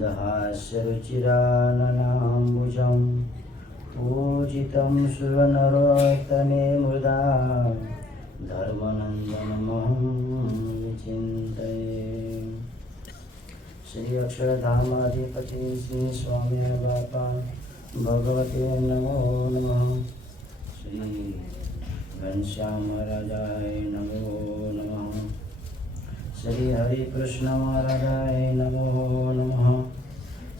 मन्दहास्यरुचिराननाम्बुजं पूजितं सुरनरोत्तमे मृदा धर्मनन्दनमहं विचिन्तये। श्री अक्षरधामाधिपति श्री स्वामी बापा भगवते नमो नमः। श्री घनश्याम महाराजाय नमो नमः। श्री हरिकृष्ण महाराजाय नमो नमः।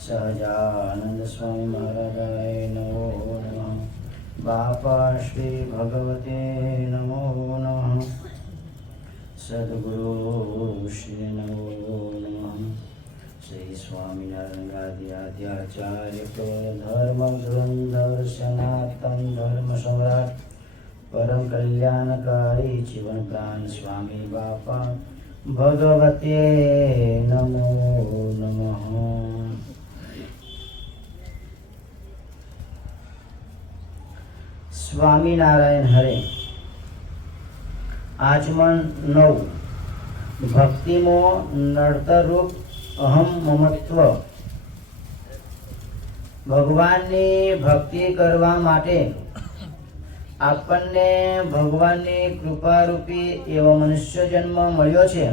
सहजानंद स्वामी महाराजाय नमो नमः। बापा श्री भगवते नमो नमः। सद्गुरु श्री नमो नमः। श्री स्वामीनारायण आचार्य धर्म धुरंधर सनातन धर्म सम्राट परम कल्याणकारी जीवन प्राण स्वामी बापा भगवते नमो नमः। स्वामीनारायण हरे। आचमन 9 भक्तिमो नर्तरूप अहम ममत्व। ભગવાનની ભક્તિ કરવા માટે આપણને ભગવાનની કૃપારૂપી એવો મનુષ્ય જન્મ મળ્યો છે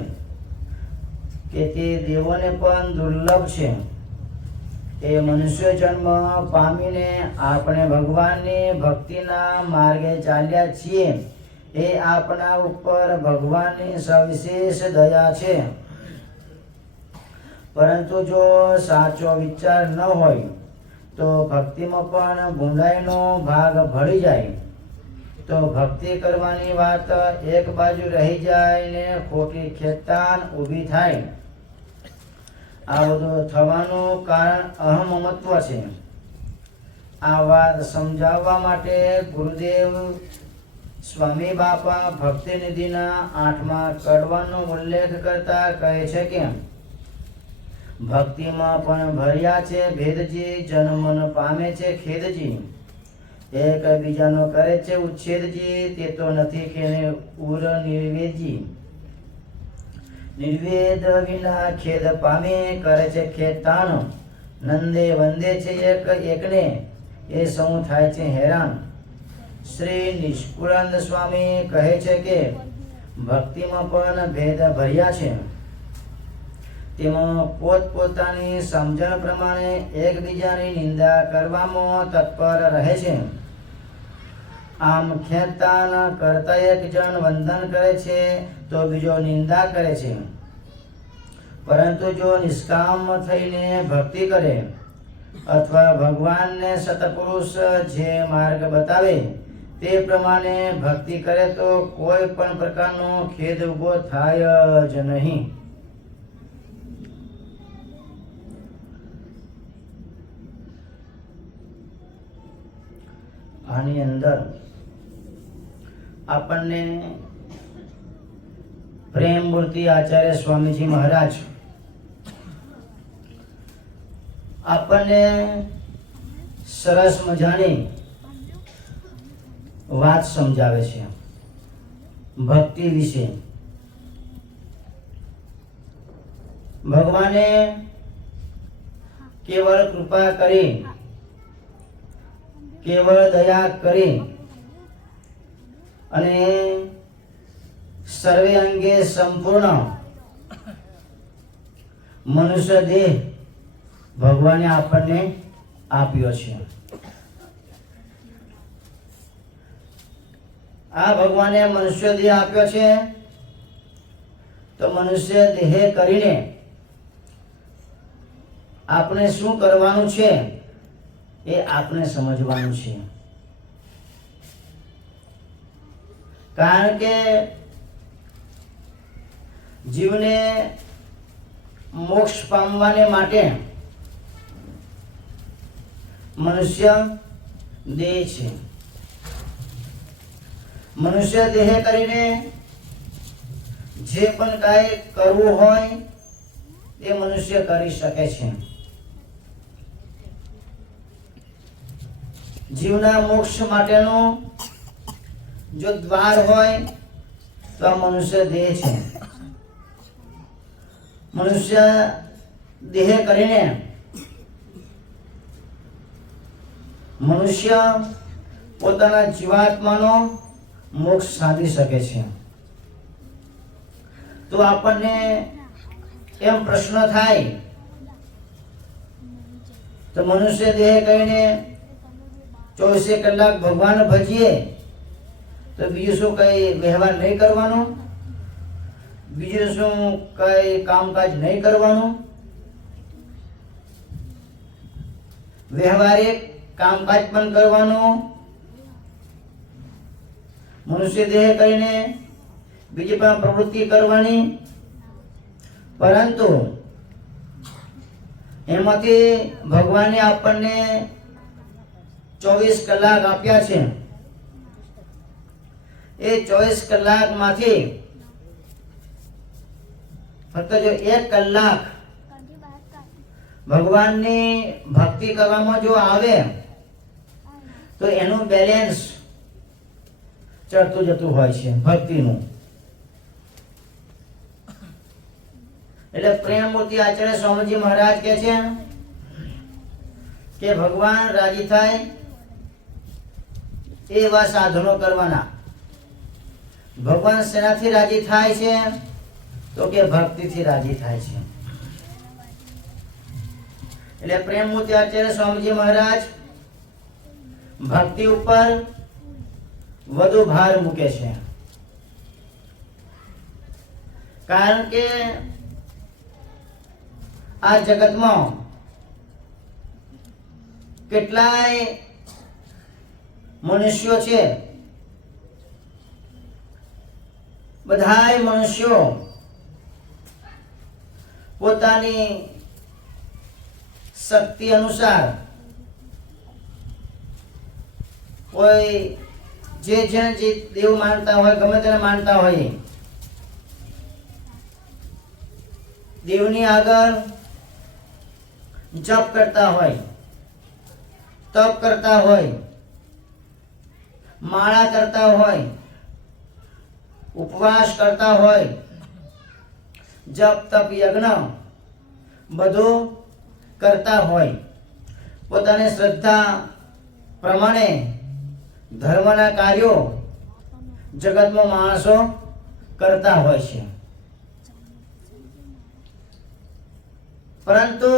કે તે દેવોને પણ દુર્લભ છે। એ મનુષ્ય જન્મ પામીને આપણે ભગવાનની ભક્તિના માર્ગે ચાલ્યા છીએ। એ આપણા ઉપર ભગવાનની સવિશેષ દયા છે। પરંતુ જો સાચો વિચાર ન હોય તો ભક્તિમાં પણ ગુંડાઈનો ભાગ ભળી જાય। તો ભક્તિ કરવાની વાત એક બાજુ રહી જાય ને ખોટી ખેતાન ઊભી થાય। આ બધું થવાનું કારણ અહમમત્વ છે। આ વાત સમજાવવા માટે ગુરુદેવ સ્વામી બાપા ભક્તિ નિધિના 8મા કડવાનો ઉલ્લેખ કરતા કહે છે કે ભક્તિમાં પણ ભર્યા છે ભેદજી, જન્મન પામે છે ખેદજી। એકબીજાનો કરે છે ઉચ્છેદજી, તે તો નથી કે ઉર નિર્વેદજી। નિર્વેદ વિના ખેદ પામે કરે છે ખેતાન। નંદે વંદે છે એક એકને, એ સૌ થાય છે હેરાન। શ્રી નિષ્કુળાનંદ સ્વામી કહે છે કે ભક્તિમાં પણ ભેદ ભર્યા છે। તેમાં પોતપોતાની સમજણ પ્રમાણે એકબીજાની નિંદા કરવામાં તત્પર રહે છે। આમ ખેતાન કરતા એક જણ વંદન કરે છે તો બીજો નિંદા કરે છે। પરંતુ જો નિષ્કામ થઈને ભક્તિ કરે અથવા ભગવાનને સતપુરુષ જે માર્ગ બતાવે તે પ્રમાણે ભક્તિ કરે તો કોઈ પણ પ્રકારનો ખેદ ઉભો થાય જ નહીં। આની અંદર આપણને પ્રેમમૂર્તિ આચાર્ય સ્વામીજી મહારાજ આપણને સરસ મજાની વાત સમજાવે છે ભક્તિ વિશે। ભગવાને કેવળ કૃપા કરી, કેવળ દયા કરી અને સર્વે અંગે સંપૂર્ણ મનુષ્ય દેહ ભગવાને આપણને આપ્યો છે। આ ભગવાને મનુષ્ય દેહ આપ્યો છે તો મનુષ્ય દેહ કરીને આપણે શું કરવાનું છે એ આપણે સમજવાનું છે। કારણ કે જીવને મોક્ષ પામવાને માટે મનુષ્ય દેહ છે। મનુષ્ય દેહ કરીને જે પણ કાંઈ કરવું હોય તે મનુષ્ય કરી શકે છે। જીવના મોક્ષ માટેનો જો દ્વાર હોય તો આ મનુષ્ય દેહ છે। મનુષ્ય દેહ કરીને મનુષ્ય પોતાના જીવાત્માનો મોક્ષ સાધી શકે છે. તો આપણને એમ પ્રશ્ન થાય, તો મનુષ્ય દેહ કહીને 24 કલાક ભગવાન ભજીએ તો બીજું શું કઈ વ્યવહાર નહીં કરવાનો? બીજું શું કઈ કામકાજ નહીં કરવાનું? વ્યવહારિક કામકાજ પણ કરવાનું. મનુષ્ય દેહ કરીને બીજી પણ પ્રવૃત્તિ કરવાની. પરંતુ એમાંથી ભગવાને આપણને 24 કલાક આપ્યા છે. એ 24 કલાકમાંથી ફક્ત જો 1 કલાક ભગવાનની ભક્તિ કરવામાં જો આવે તો એનું બેલેન્સ ચડતું જતું હોય છે ભક્તિનું. એટલે પ્રેમમૂર્તિ આચાર્ય સ્વામીજી મહારાજ કહે છે કે ભગવાન રાજી થાય એવા સાધનો કરવાના. ભગવાન શેનાથી રાજી થાય છે? તો કે ભક્તિથી રાજી થાય છે. એટલે પ્રેમમૂર્તિ આચાર્ય સ્વામીજી મહારાજ ભક્તિ ઉપર વધુ ભાર મૂકે છે. કારણ કે આ જગતમાં કેટલાય મનુષ્યો છે. બધાય મનુષ્યો પોતાની શક્તિ અનુસાર કોઈ જે દેવ માનતા હોય, ગમે તેને માનતા હોય, દેવની આગળ જપ કરતા હોય, તપ કરતા હોય, માળા કરતા હોય, ઉપવાસ કરતા હોય, જપ તપ યજ્ઞ બધું કરતા હોય. પોતાની શ્રદ્ધા પ્રમાણે ધર્મના કાર્યો જગતમાં માણસો કરતા હોય છે. પરંતુ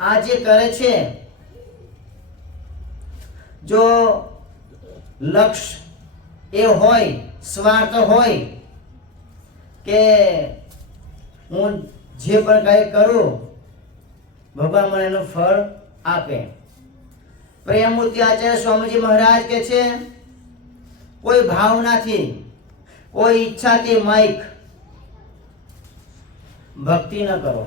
આ જે કરે છે, જો લક્ષ્ય એ હોય, સ્વાર્થ હોય કે હું જે પણ કંઈ કરું ભગવાન મને એનું ફળ આપે. પ્રેમમૂર્તિ આચાર્ય સ્વામીજી મહારાજ કહે છે કોઈ ભાવનાથી, કોઈ ઈચ્છાથી માઇક ભક્તિ ન કરો.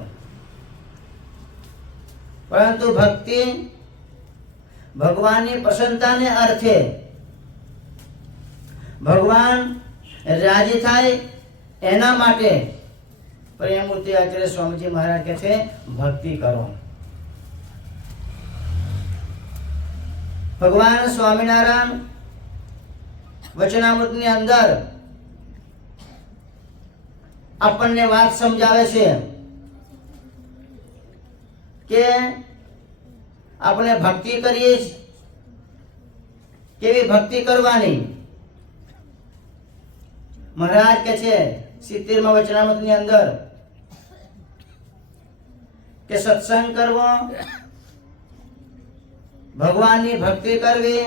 પરંતુ ભક્તિ ભગવાનની પ્રસન્નતાને અર્થે, ભગવાન રાજી થાય એના માટે પ્રેમમૂર્તિ આચાર્ય સ્વામીજી મહારાજ કહે છે ભક્તિ કરો. ભગવાન સ્વામિનારાયણ વચનામૃતની અંદર આપણને વાત સમજાવે છે કે આપણે ભક્તિ કરીએ, કેવી ભક્તિ કરવાની. મહારાજ કહે છે 70મા વચનામૃતની અંદર કે સત્સંગ કરવો, ભગવાનની ભક્તિ કરવી,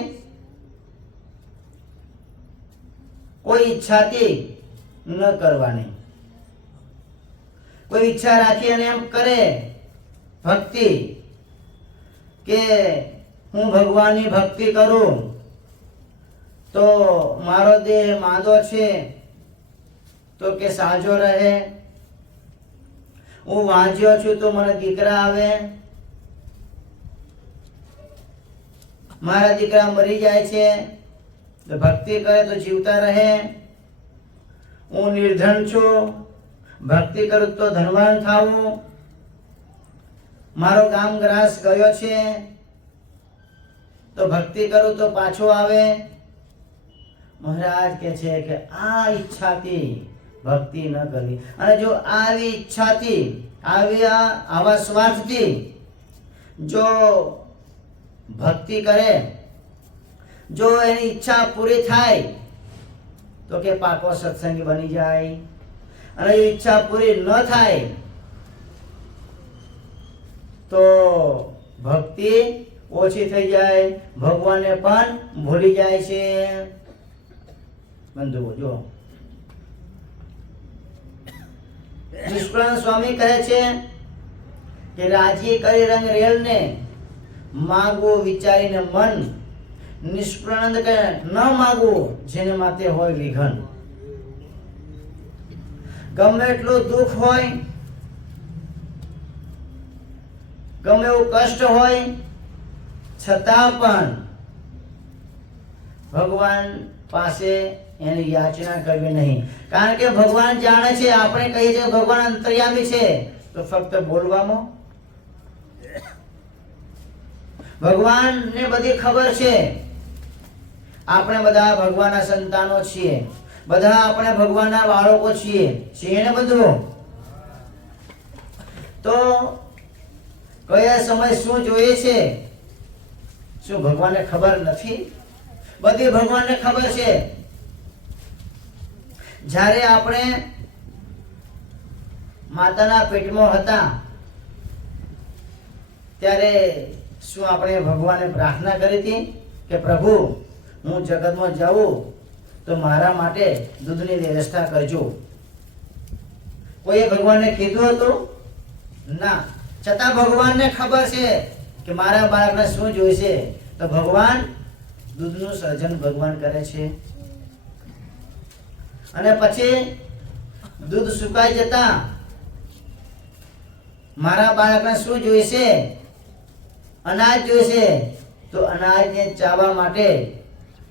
કોઈ ઈચ્છાથી ન કરવાની. કોઈ ઈચ્છા રાખી અને એમ કરે ભક્તિ કે હું ભગવાનની ભક્તિ કરું તો મારો દેહ માંદો છે તો કે સાજો રહે, હું વાંચ્યો છું તો મને દીકરા આવે, મારા દીકરા મરી જાય છે તો ભક્તિ કરે તો જીવતા રહે, હું નિર્ધન છું ભક્તિ કરું તો ધનવાન થાવું, મારો કામ ગ્રાસ ગયો છે તો ભક્તિ કરું તો પાછો આવે. મહારાજ કહે છે કે આ ઈચ્છાથી ભક્તિ ન કરવી. અને જો આવી ઈચ્છાથી, આવા સ્વાર્થથી જો ભક્તિ કરે, જો એની ઈચ્છા પૂરી થાય તો કે પાકો સત્સંગી બની જાય, અને ઈચ્છા પૂરી ન થાય તો ભક્તિ ઓછી થઈ જાય, ભગવાનને પણ ભૂલી જાય છે. બંધુઓ જો નિષ્કુળાનંદ સ્વામી કહે છે કે રાજી કરી રંગ રેલ ને માગવું વિચારીને મન, નિષ્કુળાનંદ કહે ન માગવું જેને માથે હોય વિઘન. ગમે એટલું દુઃખ હોય, ગમે એવું કષ્ટ હોય, છતાં પણ ભગવાન પાસે એની યાચના કરવી નહીં. કારણ કે ભગવાન જાણે છે, આપણે કહીએ છીએ ભગવાન અંતર્યામી છે, તો ફક્ત બોલવામાં ભગવાનને બધી ખબર છે. આપણે બધા ભગવાનના સંતાનો છીએ, બધા આપણે ભગવાનના બાળકો છીએ ને બધું. તો કયા સમય શું જોઈએ છે, શું ભગવાનને ખબર નથી? બધી ભગવાનને ખબર છે. જ્યારે આપણે માતાના પેટમાં હતા ત્યારે શું આપણે ભગવાનને પ્રાર્થના કરી હતી કે પ્રભુ હું જગતમાં જાઉં તો મારા માટે દૂધની વ્યવસ્થા કરજો? કોઈએ ભગવાનને કીધું હતું? ના. છતાં ભગવાનને ખબર છે કે મારા બાળકને શું જોઈશે, તો ભગવાન દૂધનું સર્જન ભગવાન કરે છે. અને પછી દૂધ સુકાઈ જતા મારા બાળકને શું જોઈશે? અનાજ જોઈશે. તો અનાજને ચાવવા માટે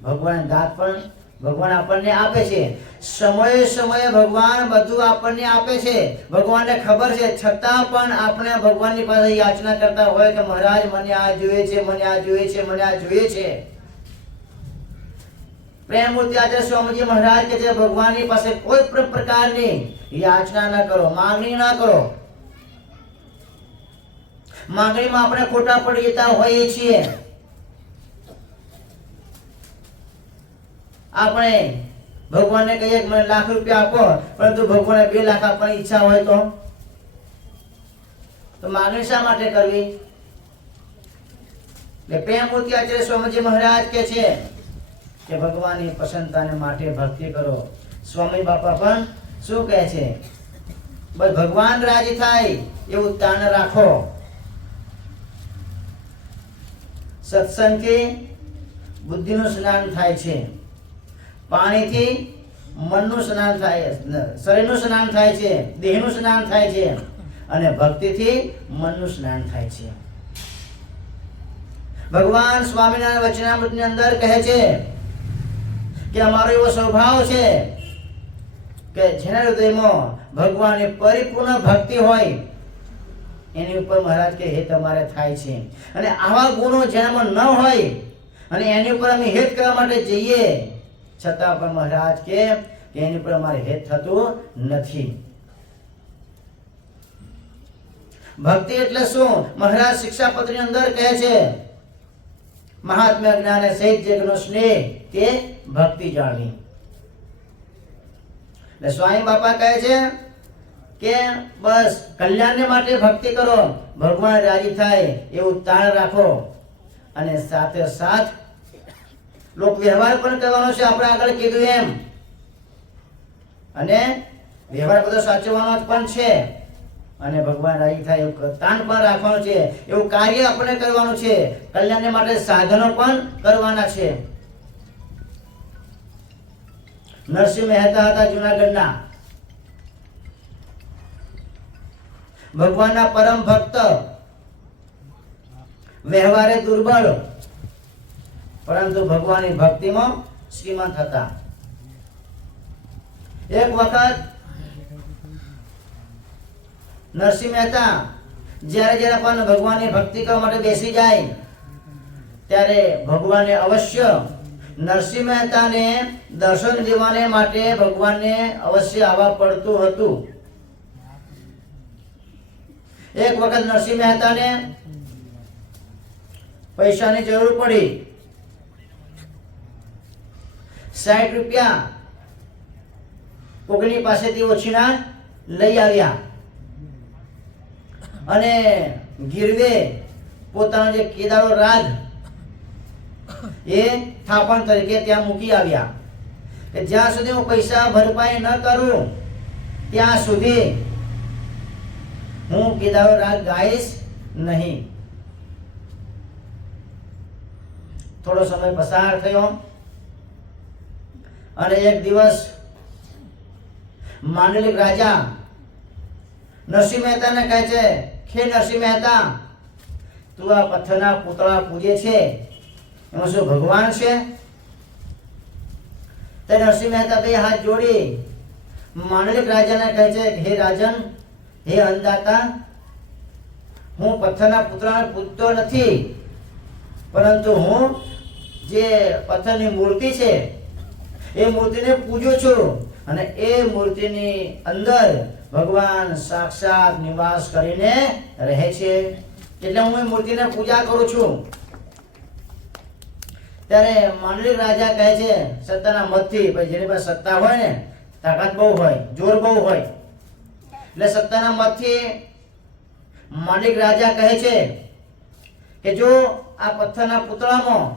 ભગવાન દાંત પણ ભગવાન આપણને આપે છે. સમયે સમયે ભગવાન બધું આપણને આપે છે. ભગવાનને ખબર છે, છતાં પણ આપણે ભગવાનની પાસે યાચના કરતા હોય કે મહારાજ મને આ જોઈએ છે, મને આ જોઈએ છે, મને આ જોઈએ છે. પ્રેમ મૂર્તિ આચાર્ય સ્વામીજી મહારાજ કે છે ભગવાનની પાસે કોઈ પ્રકારની યાચના ન કરો, માંગણી ન કરો. માંગણીમાં આપણે ખોટા પડી જતા હોઈએ છીએ. આપણે ભગવાનને કહીએ કે મને લાખ રૂપિયા આપો, પરંતુ ભગવાનને 2 લાખ આપવાની ઈચ્છા હોય તો માંગણી શા માટે કરવી? એટલે પ્રેમ મૂર્તિ આચાર્ય સ્વામીજી મહારાજ કે છે કે ભગવાનની પ્રસન્નતાને માટે ભક્તિ કરો. સ્વામી બાપા પણ શું કહે છે? બસ ભગવાન રાજી થાય એવું તાણ રાખો. સત્સંગથી બુદ્ધિનું સ્નાન થાય છે, પાણીથી મનનું સ્નાન થાય, શરીરનું સ્નાન થાય છે, દેહનું સ્નાન થાય છે, અને ભક્તિથી મનનું સ્નાન થાય છે. ભગવાન સ્વામિનારાયણ વચનામૃતની અંદર કહે છે કે અમારો એવો સ્વભાવ છે કે જેના હૃદયમાં ભગવાનની પરિપૂર્ણ ભક્તિ હોય એની ઉપર મહારાજ કે હેત અમારે થાય છે. અને આવા ગુણો જેનામાં ન હોય અને એની ઉપર અમે હેત કરવા માટે જઈએ, છતાં પણ મહારાજ કે એની ઉપર અમારે હેત થતું નથી. ભક્તિ એટલે શું? મહારાજ શિક્ષાપત્રની અંદર કહે છે મહાત્મ્ય જ્ઞાન સહિત જગનો સ્નેહ તે ભક્તિ જાણવી. એટલે સ્વામી બાપા કહે છે કે બસ કલ્યાણને માટે ભક્તિ કરો, ભગવાન રાજી થાય એવું તાણ રાખો, અને સાથે સાથ લોક વ્યવહાર પણ કરવાનો છે, આપણે આગળ કીધું એમ. અને વ્યવહાર બધો સાચવવાનો પણ છે, અને ભગવાન રાજી થાય એવું તાણ પણ રાખવાનું છે, એવું કાર્ય આપણે કરવાનું છે, કલ્યાણને માટે સાધનો પણ કરવાના છે. નરસિંહ મહેતા હતા જૂનાગઢના, ભગવાનના પરમ ભક્ત, વ્યવહારે દુર્બળ, પરંતુ ભગવાનની ભક્તિમાં શ્રીમંત હતા. એક વખત નરસિંહ મહેતા જ્યારે પણ ભગવાનની ભક્તિ કરવા માટે બેસી જાય ત્યારે ભગવાનને અવશ્ય નરસિંહ મહેતાને દર્શન દેવાને માટે ભગવાનને અવશ્ય આવવા પડતું હતું. એક વખત નરસિંહ મહેતાને પૈસાની જરૂર પડી. 60 રૂપિયા કોકની પાસેથી ઓછીના લઈ આવ્યા અને ગીરવે પોતાનો જે કેદારો રાજ એ થાપણ તરીકે ત્યાં મૂકી આવ્યા કે જ્યાં સુધી હું પૈસા ભરપાઈ ન કરું ત્યાં સુધી હું કેદારો રાગ ગાઈશ નહીં. થોડો સમય પસાર થયો અને એક દિવસ માંડલિક રાજા નરસિંહ મહેતાને કહે છે, હે નરસિંહ મહેતા, તું આ પથ્થરના પૂતળા પૂજે છે એમાં શું ભગવાન છે? તે નરસિંહ મહેતા બે હાથ જોડી માંડલિક રાજાને કહે છે, હે રાજન, હે અન્નદાતા, હું પથ્થરના પૂતળાને પૂજતો નથી, પરંતુ હું જે પથ્થરની મૂર્તિ છે એ મૂર્તિને પૂજું છું અને એ મૂર્તિની અંદર ભગવાન સાક્ષાત નિવાસ કરીને રહે છે, એટલે હું એ મૂર્તિને પૂજા કરું છું. ત્યારે માંડલિક રાજા કહે છે, સત્તાના મતથી, ભાઈ જેની પાસે સત્તા હોય ને, તાકાત બહુ હોય, જોર બહુ હોય, એટલે સત્તાના મતથી માંડલિક રાજા કહે છે કે જો આ પથ્થરના પૂતળામાં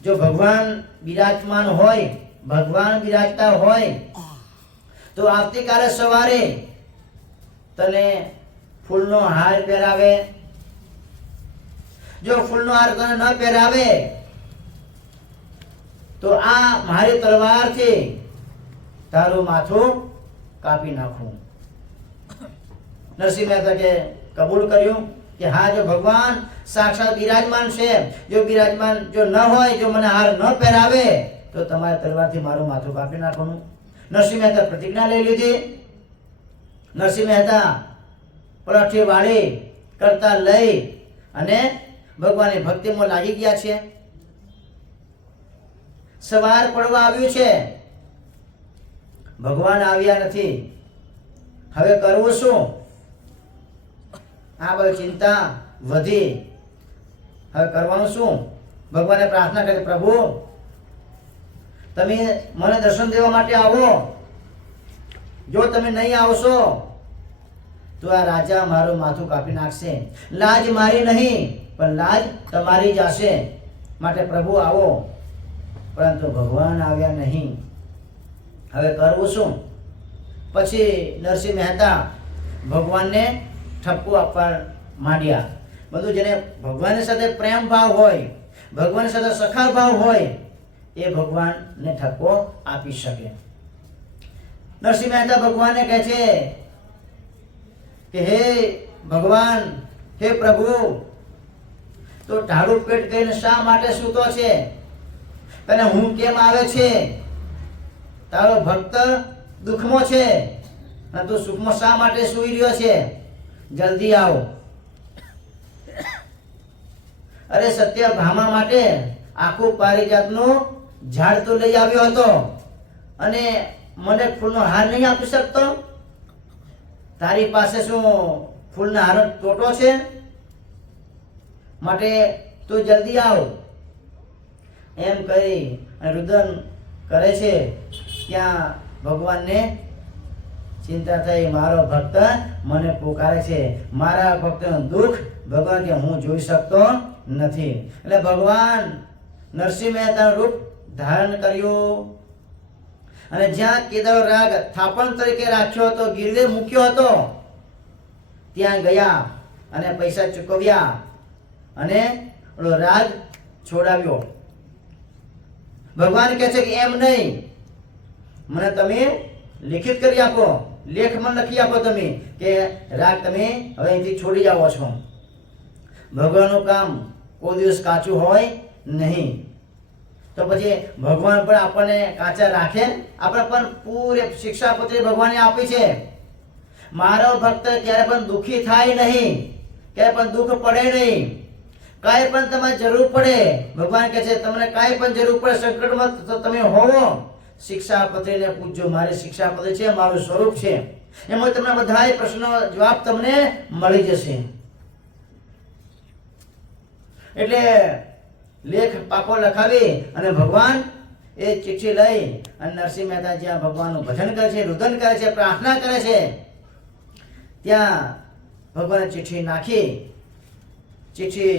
જો ભગવાન બિરાજમાન હોય, ભગવાન બિરાજતા હોય, તો આવતીકાલે સવારે તને ફૂલનો હાર પહેરાવે. જો ફૂલનો હાર તને ન પહેરાવે તો આ મારી તલવારથી તારું માથું કાપી નાખું. નરસિંહ મહેતા કે કબૂલ કર્યું કે હા, જો ભગવાન સાક્ષાત બિરાજમાન છે, જો બિરાજમાન જો ન હોય, જો મને હાર ન પહેરાવે તો તમારી તલવારથી મારું માથું કાપી નાખવાનું. નરસિંહ મહેતા પ્રતિજ્ઞા લઈ લીધી. નરસિંહ મહેતા પલઠી વાળી કરતા લઈ અને ભગવાનની ભક્તિમાં લાગી ગયા છે. સવાર પડવા આવ્યું છે, ભગવાન આવ્યા નથી. હવે કરવું શું? આ બધી ચિંતા વધી. હવે કરવાનું શું? ભગવાને પ્રાર્થના કરી, પ્રભુ તમે મને દર્શન દેવા માટે આવો. જો તમે નહીં આવશો તો આ રાજા મારું માથું કાપી નાખશે. લાજ મારી નહીં પણ લાજ તમારી જ હશે, માટે પ્રભુ આવો. પરંતુ ભગવાન આવ્યા નહીં. હવે કરવું શું? પછી નરસિંહ મહેતા ભગવાનને ઠપકો આપવા માંડ્યા. બધું જેને ભગવાનની સાથે પ્રેમ ભાવ હોય, ભગવાનની સાથે સખા ભાવ હોય, એ ભગવાનને ઠપકો આપી શકે. નરસિંહ મહેતા ભગવાનને કહે છે કે હે ભગવાન, હે પ્રભુ, તો ઢાળું પેટ કહીને શા માટે સૂતો છે? તને હું કેમ આવે છે? તારો ભક્ત દુઃખમાં છે અને તું સુખમાં શા માટે સૂઈ રહ્યો છે? જલ્દી આવ. અરે સત્યભામા માટે આખું પારિજાતનું ઝાડ તો લઈ આવ્યો હતો અને મને ફૂલનો હાર નહીં આપી શકતો? તારી પાસે શું ફૂલના હારનો ટોટો છે? માટે તું જલ્દી આવ. એમ કહી અને રુદન કરે છે. ત્યાં ભગવાનને ચિંતા થઈ, મારો ભક્ત મને પુકારે છે, મારા ભક્તનું દુઃખ ભગવાન કે હું જોઈ શકતો નથી. એટલે ભગવાન નરસિંહ મહેતાનું રૂપ ધારણ કર્યું અને જ્યાં કેદારો રાગ થાપણ તરીકે રાખ્યો હતો, ગીરવે મૂક્યો હતો, ત્યાં ગયા અને પૈસા ચૂકવ્યા અને ઓલો રાગ છોડાવ્યો. ભગવાન કહે છે કે એમ નહીં, મને તમે લિખિત કરી આપો, લેખ મને લખી આપો તમે કે રાગ તમે હવે અહીંથી છોડી જાઓ છો. ભગવાનનું કામ કોઈ દિવસ કાચું હોય નહીં. તો પછી ભગવાન પણ આપણને કાચા રાખે? આપણે પણ પૂરે શિક્ષાપત્રી ભગવાને આપી છે. મારો ભક્ત ક્યારે પણ દુઃખી થાય નહીં, ક્યારે પણ દુઃખ પડે નહીં. કાંઈ પણ તમારે જરૂર પડે, ભગવાન કહે છે તમને કાંઈ પણ જરૂર પડે, સંકટમાં તમે હોવો, શિક્ષાપત્રીને પૂછજો. મારી શિક્ષાપત્રી છે, મારું સ્વરૂપ છે, એમાં તમને બધા પ્રશ્નો જવાબ તમને મળી જશે. એટલે લેખ પાકો લખાવી અને ભગવાન એ ચિઠ્ઠી લઈ અને નરસિંહ મહેતા જ્યાં ભગવાનનું ભજન કરે છે, રુદન કરે છે, પ્રાર્થના કરે છે, ત્યાં ભગવાને ચિઠ્ઠી નાખી. ચિઠ્ઠી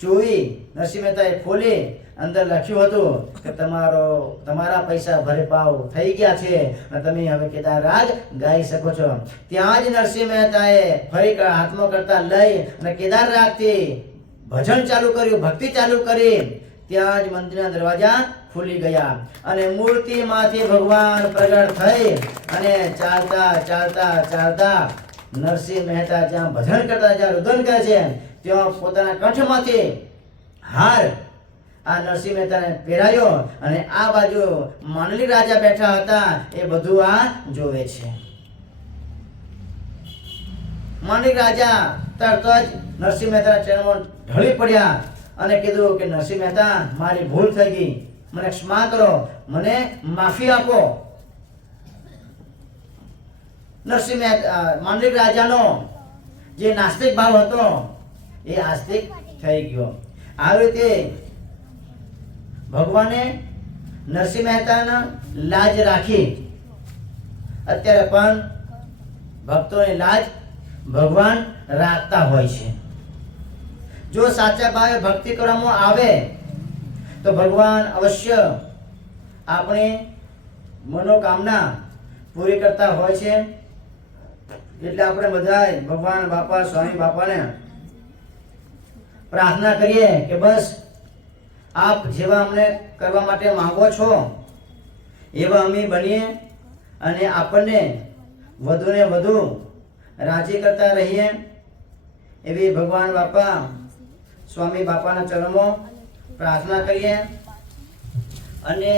જોઈ નરસિંહ મહેતાએ ખોલી, અંદર લખ્યું હતું કે તમારા પૈસા ભરે પાવ થઈ ગયા છે અને તમે હવે કેદાર રાજ ગાઈ શકો છો. ત્યાં જ નરસિંહ મહેતાએ ફરી હાથમાં કરતા લઈ અને કેદાર રાજથી ભજન ચાલુ કર્યું, ભક્તિ ચાલુ કરી. ત્યાં જ મંદિરના દરવાજા ખુલી ગયા અને મૂર્તિમાંથી ભગવાન પ્રગટ થઈ અને ચાલતા ચાલતા ચાલતા નરસિંહ મહેતા જ્યાં ભજન કરતા, જ્યાં રુદન કરે છે, ત્યાં પોતાના કંઠમાંથી હાર આ નરસિંહ મહેતાને પહેરાયો અને આ બાજુ માંડલી રાજા બેઠા હતા એ બધું આ જોવે છે. માંડલી રાજા તરત જ નરસિંહ મહેતાના ચરણમાં ઢળી પડ્યા અને કીધું કે નરસિંહ મહેતા, મારી ભૂલ થઈ ગઈ, મને ક્ષમા કરો, મને માફી આપો. નરસિંહ મહેતા માંડલી રાજાનો જે નાસ્તિક ભાવ હતો એ આસ્તિક થઈ ગયો. આવી રીતે ભગવાને નરસિંહ મહેતાના લાજ રાખી. અત્યારે પણ ભક્તોની લાજ ભગવાન રાખતા હોય છે. જો સાચા ભાવે ભક્તિ કરવામાં આવે તો ભગવાન અવશ્ય આપણી મનોકામના પૂરી કરતા હોય છે. એટલે આપણે બધા ભગવાન બાપા, સ્વામી બાપાને પ્રાર્થના કરીએ કે બસ આપ જેવા અમને કરવા માટે માંગો છો એવા અમે બનીએ અને આપણને વધુને વધુ રાજી કરતા રહીએ, એવી ભગવાન બાપા, સ્વામી બાપાના ચરણમાં પ્રાર્થના કરીએ. અને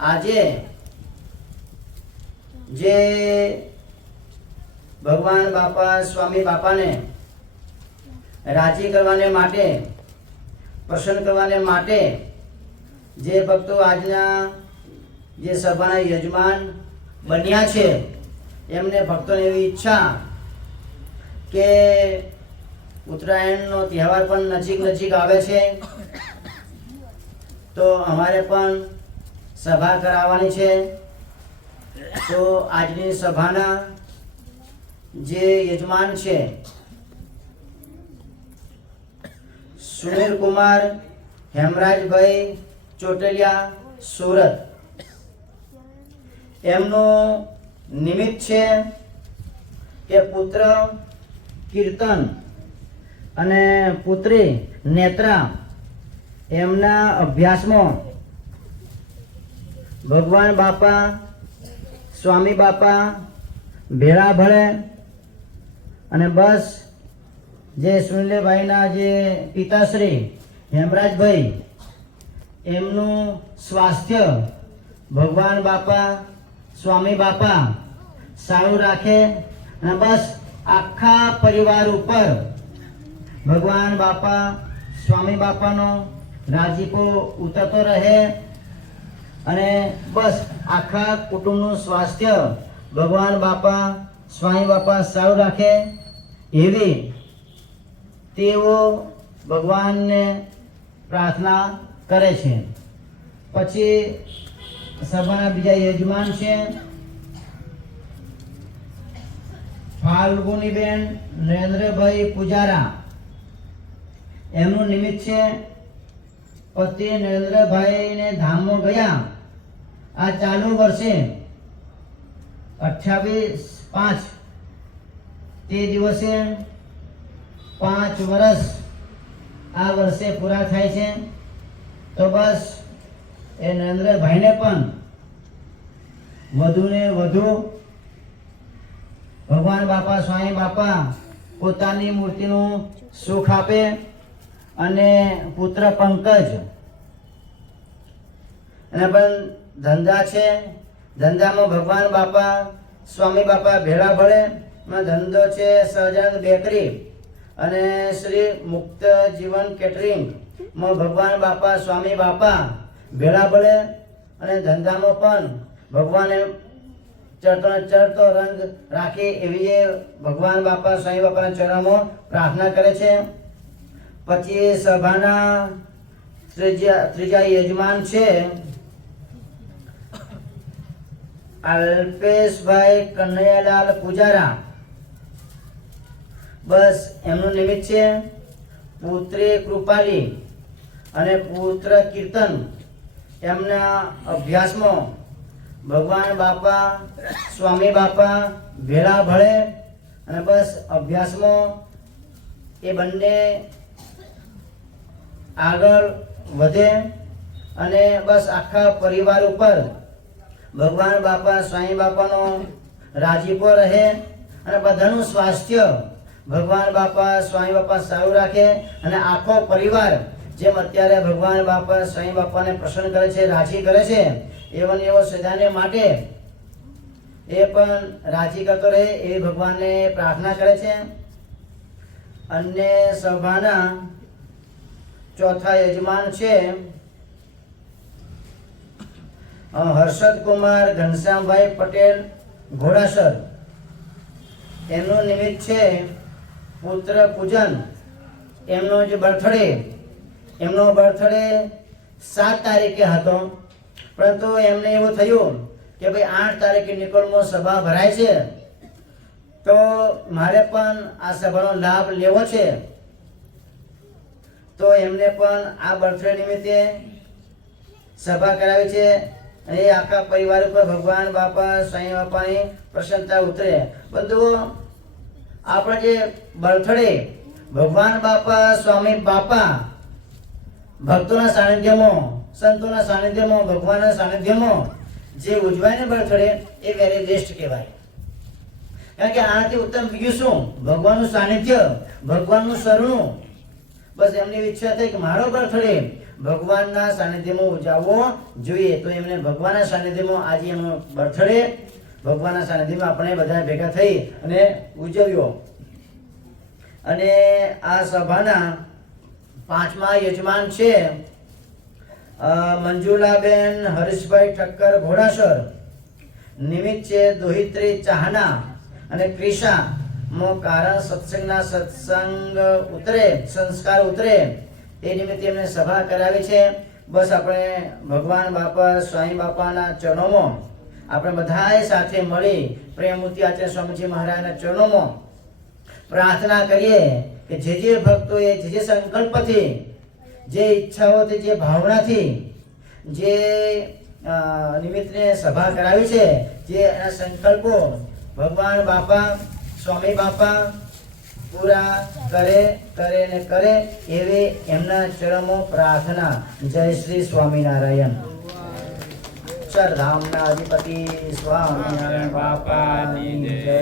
આજે જે ભગવાન બાપા, સ્વામી બાપાને રાજી કરવાને માટે, પ્રસન્ન કરવાને માટે જે ભક્તો આજના જે સભાના યજમાન બન્યા છે, એમને ભક્તોને એવી ઈચ્છા કે ઉત્તરાયણનો તહેવાર પણ નજીક આવે છે, તો અમારે પણ સભા કરાવવાની છે. તો આજની સભાના જે યજમાન છે સુનિલ કુમાર હેમરાજભાઈ ચોટલિયા, સુરત, એમનું નિમિત્ત છે કે પુત્ર કીર્તન અને પુત્રી નેત્રા એમના અભ્યાસમાં ભગવાન બાપા, સ્વામી બાપા ભેળા ભળે અને બસ જે સુનિલભાઈના જે પિતાશ્રી હેમરાજભાઈ એમનું સ્વાસ્થ્ય ભગવાન બાપા, સ્વામી બાપા સારું રાખે અને બસ આખા પરિવાર ઉપર ભગવાન બાપા, સ્વામી બાપાનો રાજીપો ઉતરતો રહે અને બસ આખા કુટુંબનું સ્વાસ્થ્ય ભગવાન બાપા, સ્વામી બાપા સારું રાખે એવી તેઓ ભગવાનને પ્રાર્થના કરે છે. પછી સભાના બીજા યજમાન છે ફાલ્ગુનીબેન નરેન્દ્રભાઈ પૂજારા, એમનું નિમિત્ત છે પતિ નરેન્દ્રભાઈને ધામમાં ગયા આ ચાલુ વર્ષે 28/5 તે દિવસે 5 વર્ષ આ વર્ષે પૂરા થાય છે. તો બસ એ નરેન્દ્રભાઈને પણ વધુને વધુ ભગવાન બાપા, સ્વામી બાપા પોતાની મૂર્તિનું સુખ આપે અને પુત્ર પંકજ અને પણ ધંધા છે, ધંધામાં ભગવાન બાપા, સ્વામી બાપા ભેળા ભળે. ધંધો છે સહજાનંદ બેકરી અને શ્રી મુક્ત જીવન કેટરિંગ માં ભગવાન બાપા, સ્વામી બાપા ભેળા ભળે અને ધંધામાં પણ ભગવાને ચડતો રંગ રાખે એવી ભગવાન બાપા, સ્વામી બાપાના ચરણમાં પ્રાર્થના કરે છે. પછી સભાના ત્રીજા યજમાન છે અલ્પેશભાઈ કનૈયાલાલ પૂજારા. બસ એમનું નિમિત્ત છે. પુત્રી કૃપાલી અને પુત્ર કીર્તન એમના અભ્યાસમાં ભગવાન બાપા સ્વામી બાપા ભેળા ભળે અને બસ અભ્યાસમાં એ બંને આગળ વધે અને બસ આખા પરિવાર ઉપર ભગવાન બાપા સ્વામી બાપાનો રાજીપો રહે અને બધાનું સ્વાસ્થ્ય ભગવાન બાપા સ્વામી બાપા સારું રાખે અને આખો પરિવાર જેમ અત્યારે ભગવાન બાપા સ્વામી બાપાને પ્રસન્ન કરે છે, રાજી કરે છે, એવો ને એવો સદાને માટે એ પણ રાજી કરતો રહે એવી ભગવાનને પ્રાર્થના કરે છે. અન્ય સભાના ચોથા યજમાન છે હર્ષદ કુમાર ઘનશ્યામભાઈ પટેલ ઘોડાસર. એમનું નિમિત્ત છે પુત્ર પૂજન. એમનો જે એમનો બર્થડે 7 તારીખે હતો, પરંતુ એમને એવું થયું કે ભાઈ 8 તારીખે નિકોલમાં સભા ભરાય છે, તો મારે પણ આ સભાનો લાભ લેવો છે. તો એમને પણ આ બર્થડે નિમિત્તે સભા કરાવી છે અને એ આખા પરિવાર ઉપર ભગવાન બાપા સ્વામી બાપાની પ્રસન્નતા ઉતરે. બધું આપણે જે બર્થડે ભગવાન બાપા સ્વામી બાપા ભક્તોના સાનિધ્યમાં, સંતોના સાનિધ્યમાં, ભગવાનના સાનિધ્યમાં જે ઉજવાય ને બર્થડે, એ વેરી બેસ્ટ કહેવાય. કારણ કે આનાથી ઉત્તમ બીજું શું? ભગવાનનું સાનિધ્ય, ભગવાનનું શરણું. બસ એમની ઈચ્છા થઈ કે મારો બર્થડે ભગવાનના સાનિધ્યમાં ઉજવવો જોઈએ, તો એમને ભગવાનના સાનિધ્યમાં આજે એમનો બર્થડે ભગવાનના સાનિધ્યમાં આપણે બધા ભેગા થઈ અને ઉજવ્યો. અને આ સભાના પાંચમા યજમાન છે મંજુલાબેન હરીશભાઈ ઠક્કર ઘોડાસર. નિમિત્ત છે દોહિત્રી ચાહના અને ક્રિશા. કારણ સત્સંગના સંસ્કાર ઉતરે એ નિમિત્તે એમને સભા કરાવી છે. બસ આપણે ભગવાન બાપા સ્વામી બાપાના ચરણોમાં આપણે બધાએ સાથે મળી પ્રેમમૂર્તિ આચાર્ય સ્વામીજી મહારાજના ચરણોમાં પ્રાર્થના કરીએ કે જે ભક્તોએ જે સંકલ્પથી, જે ઈચ્છાઓથી, જે ભાવનાથી જે નિમિત્તને સભા કરાવી છે, જે એના સંકલ્પો ભગવાન બાપા સ્વામી બાપા પૂરા કરે એવી એમના ચરણોમાં પ્રાર્થના. જય શ્રી સ્વામિનારાયણ. ચારધામના અધિપતિ સ્વામિનારાયણ બાપાની જય,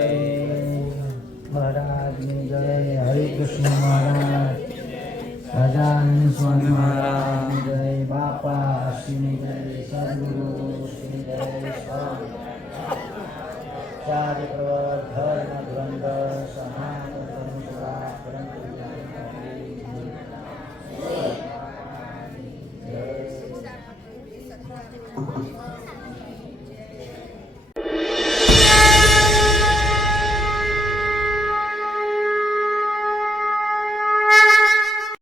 મહારાજની જય, હરે કૃષ્ણ મહારાજ, સહજાનંદ સ્વામી મહારાજ જય, બાપા શ્રીની જય, સદગુરુ શ્રી જય સ્વામી. ચાર ધર્મ ગ્રંથ